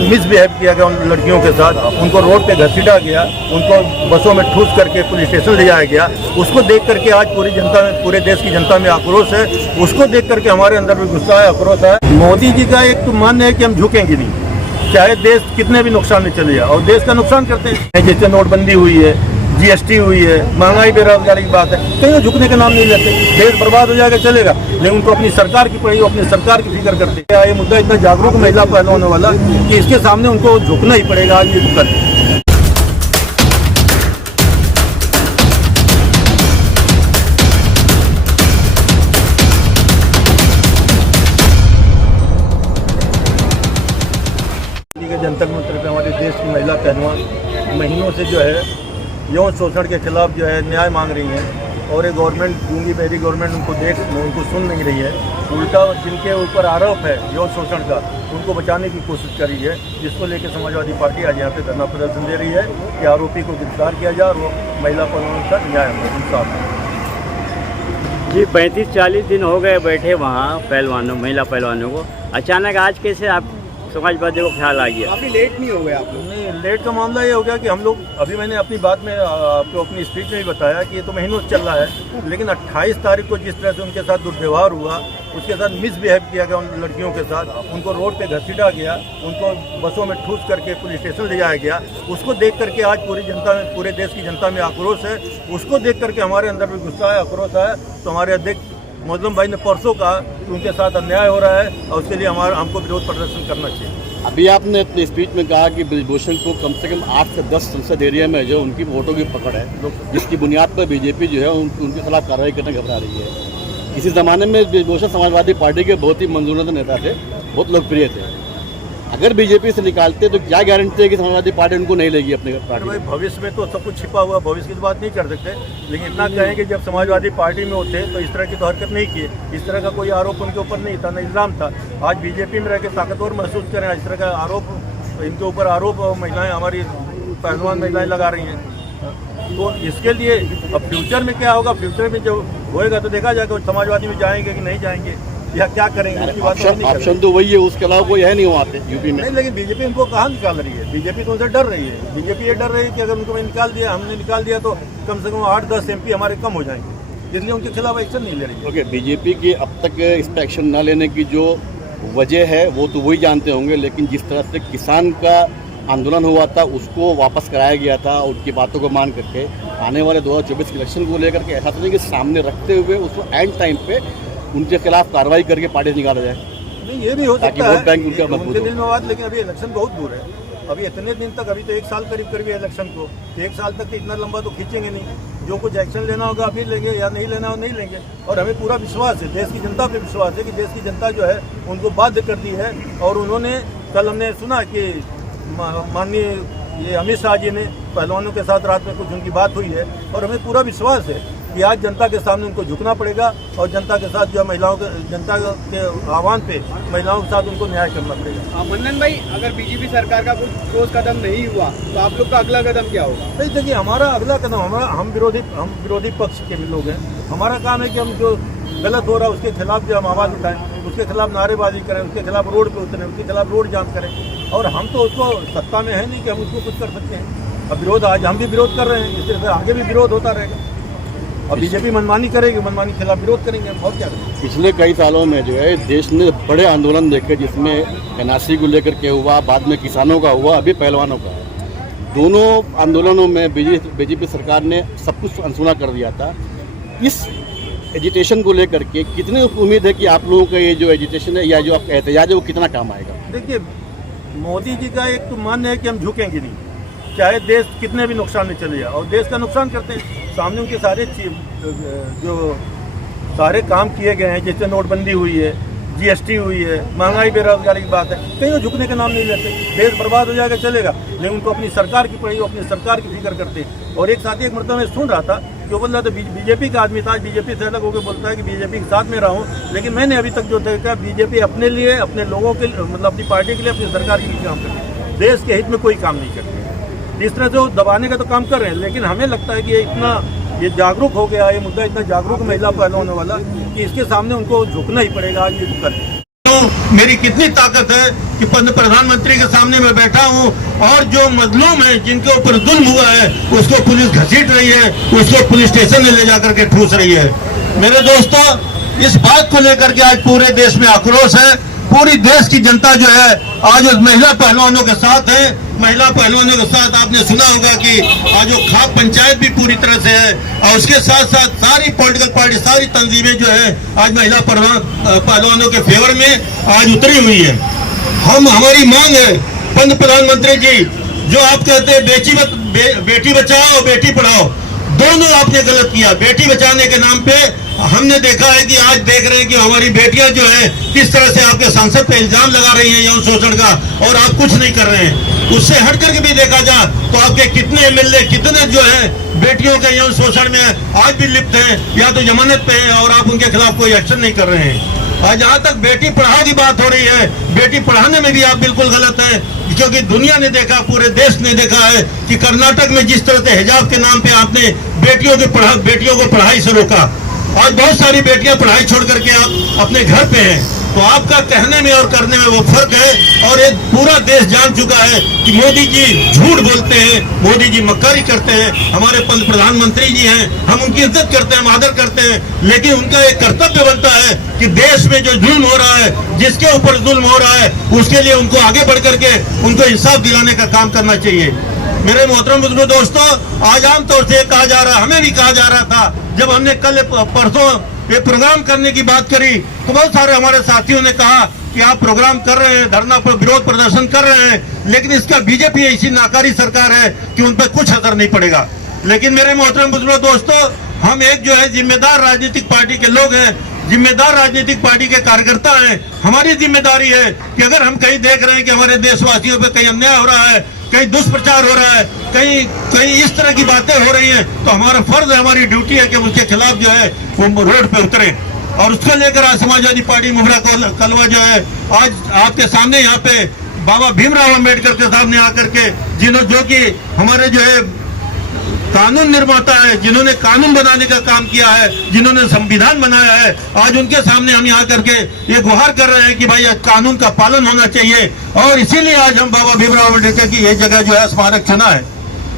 Misbehave किया गया उन लड़कियों के साथ, उनको रोड पे घसीटा गया, उनको बसों में ठूस करके पुलिस स्टेशन ले जाया गया। उसको देख करके आज पूरी जनता में, पूरे देश की जनता में आक्रोश है। उसको देख करके हमारे अंदर भी गुस्सा है, आक्रोश है। मोदी जी का एक तो मान्य है कि हम झुकेंगे नहीं, चाहे देश कितने भी नुकसान में चले जाए, और देश का नुकसान करते हैं। जैसे नोटबंदी हुई है, जीएसटी हुई है, महंगाई बेरोजगारी की बात है, कहीं वो झुकने का नाम नहीं लेते। देश बर्बाद हो जाएगा चलेगा, लेकिन उनको अपनी सरकार की पड़ी, अपनी सरकार की फिक्र करते हैं। ये मुद्दा इतना जागरूक महिला पहलवानों वाला कि इसके सामने उनको झुकना ही पड़ेगा आज ये कर। जंतर मंतर पे हमारे देश की महिला पहलवान महीनों से जो है यौन शोषण के खिलाफ जो है न्याय मांग रही हैं, और ये गवर्नमेंट गूंगी बहरी गवर्नमेंट उनको सुन नहीं रही है। उल्टा जिनके ऊपर आरोप है यौन शोषण का, उनको बचाने की कोशिश कर रही है, जिसको लेकर समाजवादी पार्टी आज यहाँ पे धरना प्रदर्शन दे रही है कि आरोपी को गिरफ्तार किया जाए और वो महिला पहलवानों का न्याय इंसाफ। जी 35-40 दिन हो गए बैठे वहाँ पहलवानों, महिला पहलवानों को, अचानक आज कैसे आप समाजवादी को ख्याल आ गया? काफी लेट नहीं हो गए आप लोग? नहीं, लेट का मामला ये हो गया कि हम लोग, अभी मैंने अपनी बात में आपको अपनी स्पीच में भी बताया कि ये तो महीनों से चल रहा है, लेकिन 28 तारीख को जिस तरह से उनके साथ दुर्व्यवहार हुआ, उसके साथ मिसबिहेव किया गया उन लड़कियों के साथ, उनको रोड पे घसीटा गया, उनको बसों में ठूस करके पुलिस स्टेशन ले जाया गया। उसको देख करके आज पूरी जनता में, पूरे देश की जनता में आक्रोश है। उसको देख करके हमारे अंदर भी गुस्सा है, आक्रोश है। तो हमारे अध्यक्ष मौजूम भाई ने परसों कहा कि उनके साथ अन्याय हो रहा है और उसके लिए हमको विरोध प्रदर्शन करना चाहिए। अभी आपने अपनी स्पीच में कहा कि ब्रिजभूषण को कम से कम 8 से 10 संसद एरिया में जो उनकी वोटों की पकड़ है, जिसकी बुनियाद पर बीजेपी जो है उनके खिलाफ कार्रवाई करने घबरा रही है। इसी ज़माने में ब्रिजभूषण समाजवादी पार्टी के बहुत ही मंजूर नेता थे, बहुत लोकप्रिय थे। अगर बीजेपी से निकालते तो क्या गारंटी है कि समाजवादी पार्टी उनको नहीं लेगी अपने पार्टी में? भविष्य में तो सब कुछ छिपा हुआ, भविष्य की बात नहीं कर सकते, लेकिन इतना कहें कि जब समाजवादी पार्टी में होते तो इस तरह की तो हरकत नहीं की, इस तरह का कोई आरोप उनके ऊपर नहीं था, न इल्ज़ाम था। आज बीजेपी में रह के ताकतवर महसूस करें, इस तरह का आरोप, इनके ऊपर आरोप महिलाएं, हमारी पहलवान महिलाएं लगा रही हैं। तो इसके लिए अब फ्यूचर में क्या होगा, फ्यूचर में जो होएगा तो देखा जाएगा, समाजवादी में जाएंगे कि नहीं जाएंगे या क्या करेंगे, उसकी बात ऑप्शन तो वही है, उसके अलावा कोई है नहीं वहाँ पे यूपी में। नहीं, लेकिन बीजेपी उनको कहाँ निकाल रही है? बीजेपी तो उनसे डर रही है। बीजेपी ये डर रही है कि अगर उनको निकाल दिया, हमने निकाल दिया तो कम से कम 8-10 MP हमारे कम हो जाएंगे, इसलिए उनके खिलाफ एक्शन नहीं ले रही है। ओके, बीजेपी की अब तक इस पर एक्शन न लेने की जो वजह है वो तो वही जानते होंगे, लेकिन जिस तरह से किसान का आंदोलन हुआ था उसको वापस कराया गया था, उनकी बातों को मान करके आने वाले 2024 इलेक्शन को लेकर के ऐसा तो नहीं कि सामने रखते हुए उसको एंड टाइम पे उनके खिलाफ कार्रवाई करके पार्टी निकाला जाए। नहीं, ये भी हो सकता है, वोट बैंक उनका मजबूत उनके दिन में बात, लेकिन अभी इलेक्शन बहुत दूर है। अभी इतने दिन तक, अभी तो 1 साल करीब है इलेक्शन को, 1 साल तक इतना लंबा तो खींचेंगे नहीं। जो कुछ एक्शन लेना होगा अभी लेंगे, या नहीं लेना हो नहीं लेंगे। और हमें पूरा विश्वास है, देश की जनता पे विश्वास है कि देश की जनता जो है उनको बाध्य करती है। और उन्होंने, कल हमने सुना कि माननीय ये अमित शाह जी ने पहलवानों के साथ रात में कुछ उनकी बात हुई है, और हमें पूरा विश्वास है कि आज जनता के सामने उनको झुकना पड़ेगा, और जनता के साथ जो महिलाओं के, जनता के आह्वान पे महिलाओं के साथ उनको न्याय करना पड़ेगा। मन्नन भाई, अगर बीजेपी सरकार का कुछ ठोस कदम नहीं हुआ तो आप लोग का अगला कदम क्या होगा? नहीं, देखिए हमारा अगला कदम, हम विरोधी पक्ष के भी लोग हैं। हमारा काम है कि हम जो गलत हो रहा है उसके खिलाफ जो हम आवाज़ उठाएं, उसके खिलाफ नारेबाजी करें, उसके खिलाफ रोड पे उतरें, उसके खिलाफ रोड जाम करें। और हम तो उसको सत्ता में है नहीं कि हम उसको कुछ कर सकते हैं। अब विरोध, आज हम भी विरोध कर रहे हैं, इस तरह से आगे भी विरोध होता रहेगा। और बीजेपी मनमानी करेगी, मनमानी के खिलाफ विरोध करेंगे, और क्या करेंगे। पिछले कई सालों में जो है देश ने बड़े आंदोलन देखे, जिसमें एनआरसी को लेकर के हुआ, बाद में किसानों का हुआ, अभी पहलवानों का है। दोनों आंदोलनों में बीजेपी सरकार ने सब कुछ अनसुना कर दिया था। इस एजिटेशन को लेकर के कितनी उम्मीद है कि आप लोगों का ये जो एजिटेशन है या जो आपका एहतजाज है वो कितना काम आएगा? देखिए, मोदी जी का एक तो मान्य है कि हम झुकेंगे नहीं, चाहे देश कितने भी नुकसान में चले जाए, और देश का नुकसान करते हैं। सामने उनके सारे जो सारे काम किए गए हैं, जैसे नोटबंदी हुई है, जीएसटी हुई है, महंगाई बेरोजगारी की बात है, कहीं वो झुकने का नाम नहीं लेते। देश बर्बाद हो जाएगा चलेगा, लेकिन उनको अपनी सरकार की पड़ी, अपनी सरकार की फिक्र करते हैं। और एक साथी एक मरतबा मैं सुन रहा था कि वो बोल रहा था बीजेपी का आदमी था, बीजेपी से अलग होकर बोलता है कि बीजेपी के साथ में रहा हूँ, लेकिन मैंने अभी तक जो देखा बीजेपी अपने लिए, अपने लोगों के, मतलब अपनी पार्टी के लिए, अपनी सरकार के लिए काम करती है, देश के हित में कोई काम नहीं करती। इस तरह से वो दबाने का तो काम कर रहे हैं, लेकिन हमें लगता है कि ये जागरूक हो गया, ये मुद्दा इतना जागरूक महिला पहलवानों वाला कि इसके सामने उनको झुकना ही पड़ेगा आज ये कर। मेरी कितनी ताकत है कि प्रधानमंत्री के सामने मैं बैठा हूँ और जो मजलूम है, जिनके ऊपर जुल्म हुआ है, उसको पुलिस घसीट रही है, उसको पुलिस स्टेशन में ले जाकर के ठूस रही है। मेरे दोस्तों, इस बात को लेकर के आज पूरे देश में आक्रोश है। पूरी देश की जनता जो है आज उस महिला पहलवानों के साथ है। महिला पहलवानों के साथ आपने सुना होगा कि आज वो खाप पंचायत भी पूरी तरह से है और उसके साथ साथ सारी पॉलिटिकल पार्टी, सारी तंजीमें जो है आज महिला पहलवानों के फेवर में आज उतरी हुई है। हमारी मांग है प्रधानमंत्री जी, जो आप कहते हैं बेटी बचाओ बेटी पढ़ाओ, दोनों आपने गलत किया। बेटी बचाने के नाम पे हमने देखा है कि आज देख रहे हैं कि हमारी बेटियां जो है किस तरह से आपके सांसद पे इल्जाम लगा रही हैं यौन शोषण का, और आप कुछ नहीं कर रहे हैं। उससे हट करके भी देखा जाए तो आपके कितने एमएलए, कितने जो है बेटियों के यौन शोषण में आज भी लिप्त हैं या तो जमानत पे हैं और आप उनके खिलाफ कोई एक्शन नहीं कर रहे हैं। आज जहाँ तक बेटी पढ़ाओ की बात हो रही है, बेटी पढ़ाने में भी आप बिल्कुल गलत है, क्योंकि दुनिया ने देखा, पूरे देश ने देखा है कि कर्नाटक में जिस तरह से हिजाब के नाम पे आपने बेटियों को पढ़ाई से रोका। आज बहुत सारी बेटियां पढ़ाई छोड़ करके आप अपने घर पे हैं। तो आपका कहने में और करने में वो फर्क है। और ये पूरा देश जान चुका है कि मोदी जी झूठ बोलते हैं, मोदी जी मक्कारी करते हैं। हमारे प्रधानमंत्री जी हैं, हम उनकी इज्जत करते हैं, हम आदर करते हैं, लेकिन उनका एक कर्तव्य बनता है कि देश में जो जुल्म हो रहा है, जिसके ऊपर जुल्म हो रहा है, उसके लिए उनको आगे बढ़ करके उनको इंसाफ दिलाने का काम करना चाहिए। मेरे मोहतरम बुजुर्गों, दोस्तों, आज आमतौर से कहा जा रहा, हमें भी कहा जा रहा था, जब हमने कल परसों ये प्रोग्राम करने की बात करी तो बहुत सारे हमारे साथियों ने कहा कि आप प्रोग्राम कर रहे हैं, धरना पर विरोध प्रदर्शन कर रहे हैं, लेकिन इसका बीजेपी ऐसी नाकारी सरकार है कि उन पर कुछ असर नहीं पड़ेगा। लेकिन मेरे मोहतरम बुजुर्गों, दोस्तों, हम एक जो है जिम्मेदार राजनीतिक पार्टी के लोग हैं, जिम्मेदार राजनीतिक पार्टी के कार्यकर्ता हैं। हमारी जिम्मेदारी है कि अगर हम कहीं देख रहे हैं कि हमारे देशवासियों पे कहीं अन्याय हो रहा है, कहीं दुष्प्रचार हो रहा है, कहीं इस तरह की बातें हो रही हैं, तो हमारा फर्ज है, हमारी ड्यूटी है कि उसके खिलाफ जो है वो रोड पे उतरे। और उसको लेकर आज समाजवादी पार्टी मुहरा कलवा जो है आज आपके सामने यहाँ पे बाबा भीमराव अम्बेडकर के सामने आकर के जो कि हमारे जो है कानून निर्माता है, जिन्होंने कानून बनाने का काम किया है, जिन्होंने संविधान बनाया है, आज उनके सामने हम यहाँ करके ये गुहार कर रहे हैं कि भाई कानून का पालन होना चाहिए। और इसीलिए आज हम बाबा भीमराव अम्बेडकर की ये जगह जो है स्मारक चुना है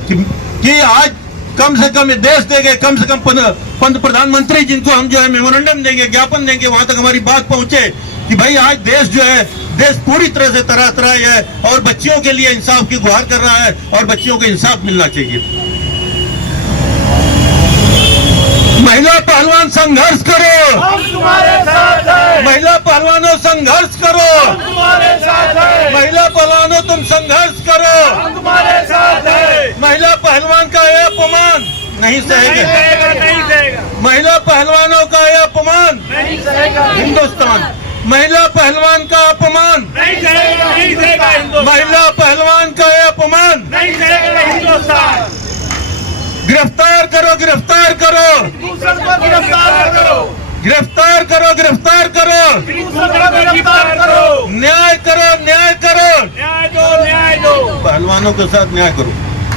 कि आज कम से कम देश देंगे, कम से कम प्रधानमंत्री जिनको हम जो है मेमोरेंडम देंगे, ज्ञापन देंगे, वहां तक हमारी बात पहुंचे कि भाई आज देश जो है, देश पूरी तरह से तरह है और बच्चियों के लिए इंसाफ की गुहार कर रहा है और बच्चियों को इंसाफ मिलना चाहिए। महिला पहलवान संघर्ष करो, हम तुम्हारे साथ हैं। महिला पहलवानों संघर्ष करो, हम तुम्हारे साथ हैं। महिला पहलवानों तुम संघर्ष करो, हम तुम्हारे साथ हैं। महिला पहलवान का यह अपमान नहीं सहेंगे, नहीं सहेगा। महिला पहलवानों का यह अपमान नहीं सहेगा हिंदुस्तान, महिला पहलवान का अपमान नहीं सहेगा, नहीं सहेगा हिंदुस्तान, महिला पहलवान का यह अपमान नहीं सहेगा हिंदुस्तान। गिरफ्तार करो, गिरफ्तार करो, दूसरों को गिरफ्तार करो, गिरफ्तार करो, गिरफ्तार करो, दूसरों को गिरफ्तार करो, न्याय करो, न्याय करो, न्याय दो, न्याय दो, पहलवानों के साथ न्याय करो,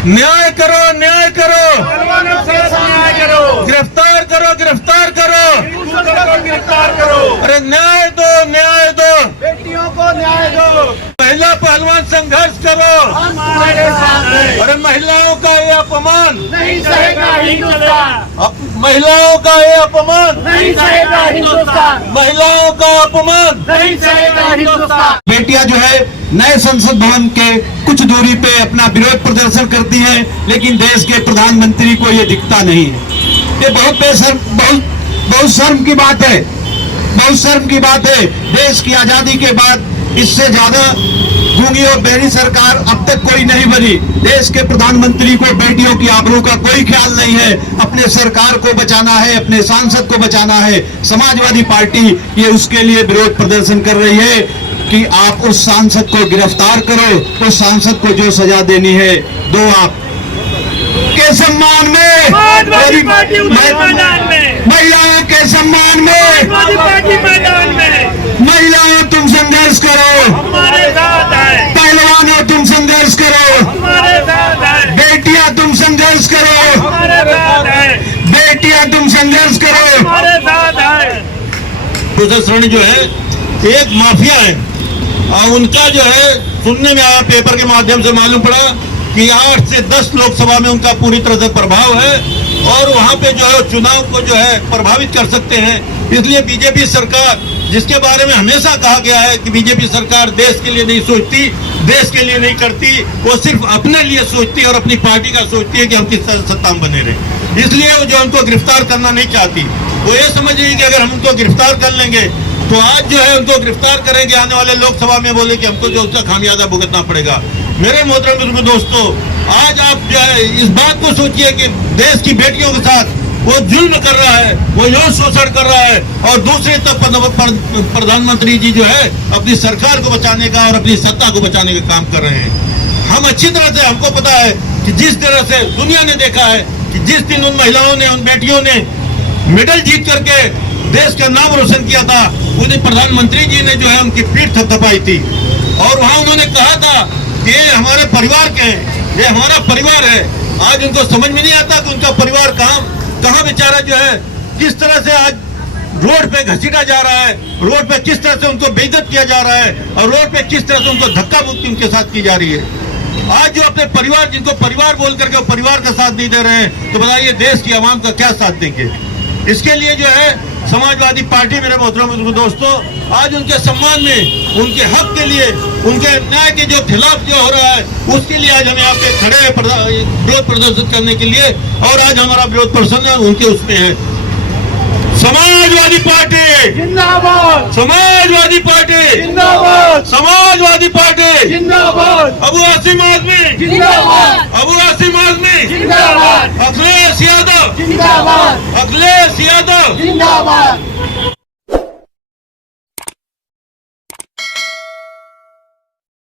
न्याय करो, न्याय करो, पहलवानों से न्याय करो, गिरफ्तार करो, गिरफ्तार करो, दूसरों को गिरफ्तार करो, अरे न्याय दो, न्याय दो, बेटियों को न्याय दो। महिला पहलवान संघर्ष करो, हम तुम्हारे साथ हैं। अरे महिलाओं का ये अपमान, नहीं सहेगा हिंदुस्तान, महिलाओं का ये अपमान, नहीं सहेगा हिंदुस्तान, महिलाओं का अपमान। नहीं सहेगा हिंदुस्तान। बेटियां जो है नए संसद भवन के कुछ दूरी पे अपना विरोध प्रदर्शन करती हैं, लेकिन देश के प्रधानमंत्री को ये दिखता नहीं है। ये बहुत शर्म की बात है, बहुत शर्म की बात है। देश की आजादी के बाद इससे ज्यादा गूंगी और बहरी सरकार अब तक कोई नहीं बनी। देश के प्रधानमंत्री को बेटियों की आबरू का कोई ख्याल नहीं है। अपने सरकार को बचाना है, अपने सांसद को बचाना है। समाजवादी पार्टी ये उसके लिए विरोध प्रदर्शन कर रही है कि आप उस सांसद को गिरफ्तार करो, उस सांसद को जो सजा देनी है दो। आप के सम्मान में, महिलाओं के सम्मान में, महिलाओं तुम संघर्ष करो, हमारे साथ है, पहलवानों तुम संघर्ष करो, हमारे साथ है, बेटियां तुम संघर्ष करो, हमारे साथ है, बेटियां तुम संघर्ष करो। हमारे साथ है। दूसरा श्रेणी जो है एक माफिया है और उनका जो है सुनने में आया, पेपर के माध्यम से मालूम पड़ा कि 8 से 10 लोकसभा में उनका पूरी तरह से प्रभाव है और वहां पे जो है चुनाव को जो है प्रभावित कर सकते हैं। इसलिए बीजेपी सरकार, जिसके बारे में हमेशा कहा गया है कि बीजेपी सरकार देश के लिए नहीं सोचती, देश के लिए नहीं करती, वो सिर्फ अपने लिए सोचती है और अपनी पार्टी का सोचती है कि हम किस तरह सत्ता में बने रहे। इसलिए वो जो उनको गिरफ्तार करना नहीं चाहती, वो ये समझ रही है कि अगर हम उनको गिरफ्तार कर लेंगे तो आज जो है उनको गिरफ्तार करेंगे, आने वाले लोकसभा में बोले कि हमको जो उसका खामियाजा भुगतना पड़ेगा। मेरे मोहतरम दोस्तों, आज आप जो है इस बात को सोचिए कि देश की बेटियों के साथ वो जुल्म कर रहा है, वो यौन शोषण कर रहा है और दूसरी तरफ प्रधानमंत्री जी जो है अपनी सरकार को बचाने का और अपनी सत्ता को बचाने का काम कर रहे हैं। हम अच्छी तरह से, हमको पता है कि जिस तरह से दुनिया ने देखा है कि जिस दिन उन महिलाओं ने, उन बेटियों ने मेडल जीत करके देश का नाम रोशन किया था, उन्हें प्रधानमंत्री जी ने जो है उनकी पीठ थपथपाई थी और वहां उन्होंने कहा था कि ये हमारे परिवार के हैं, ये हमारा परिवार है। आज उनको समझ में नहीं आता कि उनका परिवार कहाँ बेचारा जो है किस तरह से आज रोड पे घसीटा जा रहा है, रोड पे किस तरह से उनको बेइज्जत किया जा रहा है और रोड पे किस तरह से उनको धक्का मुक्की उनके साथ की जा रही है। आज जो अपने परिवार, जिनको परिवार बोल करके वो परिवार का साथ नहीं दे रहे हैं, तो बताइए देश की आवाम का क्या साथ देंगे। इसके लिए जो है समाजवादी पार्टी, मेरे मोहतरम दोस्तों, आज उनके सम्मान में, उनके हक के लिए, उनके न्याय के जो खिलाफ जो हो रहा है, उसके लिए आज हम यहाँ पे खड़े हैं विरोध प्रदर्शित करने के लिए। और आज हमारा विरोध प्रदर्शन है उनके उसमें है। समाजवादी पार्टी जिंदाबाद, समाजवादी पार्टी जिंदाबाद, समाजवादी पार्टी जिंदाबाद, अबू आसिम आजमी जिंदाबाद, अबू आसिम आजमी जिंदाबाद, अखिलेश यादव जिंदाबाद, अखिलेश यादव जिंदाबाद।